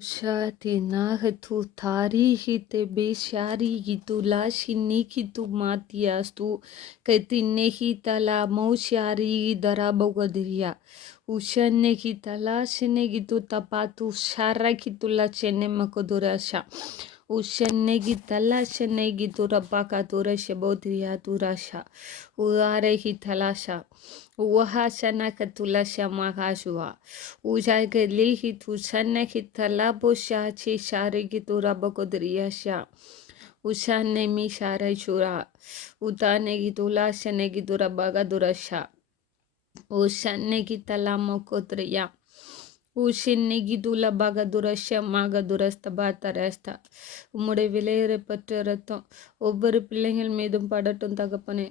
Shati nahatu tarihi te beshari gitu la shini gitu matias tu ketinehi tala maushari darabogadria ushane kitala shine gitu tapatu shara kitula chene makodurasha ushane gitala shane gitu rabaka durasha bodria durasha uare hitalasha Wahashana katulasha mahashua Ujagalihi tushana hitalabo shachi shari gitura bogodriasha Ushane mi shara shura Utane gitula shane gitura bagadurasha Ushane gitalamo kodriya Ushinigidula bagadurasha magadurasta batarasta உம்முடைய விலையேறப்பட்ட ரத்தம் ஒவ்வொரு பிள்ளைகள் மீதும் படட்டும் தகப்பனே.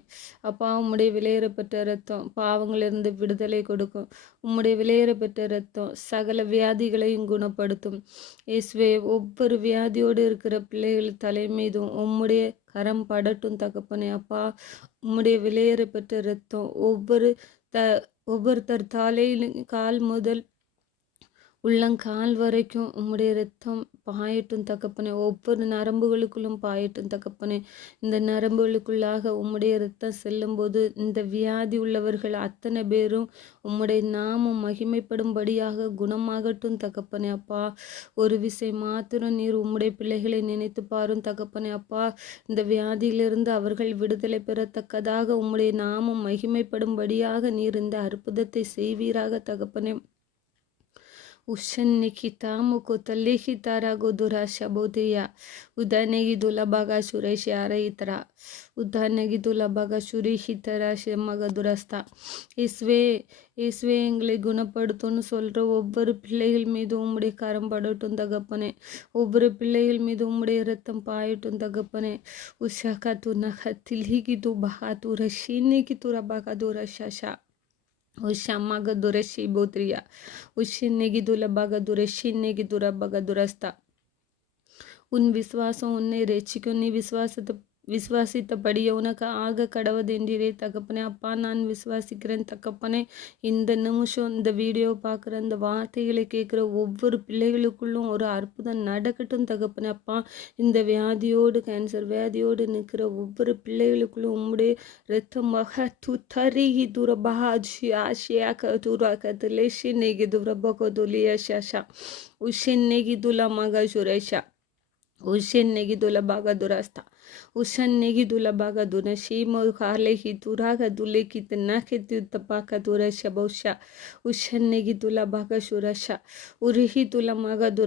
அப்பா, உம்முடைய விலையேறப்பட்ட ரத்தம் பாவங்களிலிருந்து விடுதலை கொடுக்கும். உம்முடைய விலையேறப்பட்ட ரத்தம் சகல வியாதிகளையும் குணப்படுத்தும். இயேசுவே, ஒவ்வொரு வியாதியோடு இருக்கிற பிள்ளைகள் தலை மீதும் உம்முடைய கரம் படட்டும் தகப்பனே. அப்பா, உம்முடைய விலையேறப்பட்ட ரத்தம் ஒவ்வொருத்தர் தலையிலும் கால் முதல் உள்ளங்கால் வரைக்கும் உம்முடைய ரத்தம் பாயட்டும் தகப்பனே. ஒவ்வொரு நரம்புகளுக்குள்ளும் பாயட்டும் தகப்பனே. இந்த நரம்புகளுக்குள்ளாக உம்முடைய ரத்தம் செல்லும்போது இந்த வியாதி உள்ளவர்கள் அத்தனை பேரும் உம்முடைய நாமம் மகிமைப்படும்படியாக குணமாகட்டும் தகப்பனே. அப்பா, ஒரு விசை மாத்திரம் நீர் உம்முடைய பிள்ளைகளை நினைத்து பாரும் தகப்பனே. அப்பா, இந்த வியாதியிலிருந்து அவர்கள் விடுதலை பெறத்தக்கதாக உம்முடைய நாமம் மகிமைப்படும்படியாக நீர் இந்த அற்புதத்தை செய்வீராக தகப்பனே. Ushanikita mukotalikhitara godurasha bodhiya udanegidula baga sureshara itra udanegidula baga surihitara shemagadurasta இயேசுவே எங்களை குணப்படுத்தும்னு சொல்கிற ஒவ்வொரு பிள்ளைகள் மீது உம்முடைய கரம் படட்டும் தகப்பனே. ஒவ்வொரு பிள்ளைகள் மீது உம்முடைய ரத்தம் பாயட்டும் தகப்பனே. உஷாகா துனக தில்ஹிகி து பகா து ரஷினிகி து ரபாகா து ரஷாஷா Ushamaga dureshi bodria. Ushinegi dulabaga dureshi negi durabaga durasta. உன் விசுவாசம் உன்னை ரட்சிக்கும். நீ விசுவாசித்தபடியே உனக்கு ஆக கடவுதென்றீரே தகப்பனே. அப்பா, நான் விசுவாசிக்கிறேன் தகப்பனே. இந்த நிமிஷம் இந்த வீடியோ பார்க்குற இந்த வார்த்தைகளை கேட்குற ஒவ்வொரு பிள்ளைகளுக்குள்ளும் ஒரு அற்புதம் நடக்கட்டும் தகப்பனே. அப்பா, இந்த வியாதியோடு கேன்சர் வியாதியோடு நிற்கிற ஒவ்வொரு பிள்ளைகளுக்குள்ளும் உம்முடைய ரத்தமாக துத்தரிகி துரபாஜி ஆஷியாக துராக்கத்துலேஷி நெகி துரபகோதுலியா ஷாஷா உஷின் நெகி துலா மக சுரேஷா Ushenegidula baga durasta. Ushenegidula baga duna shimo halehi turaga dulekit naketi tapaka dura shabosha. Ushenegidula baga shurasha. Urihitula maga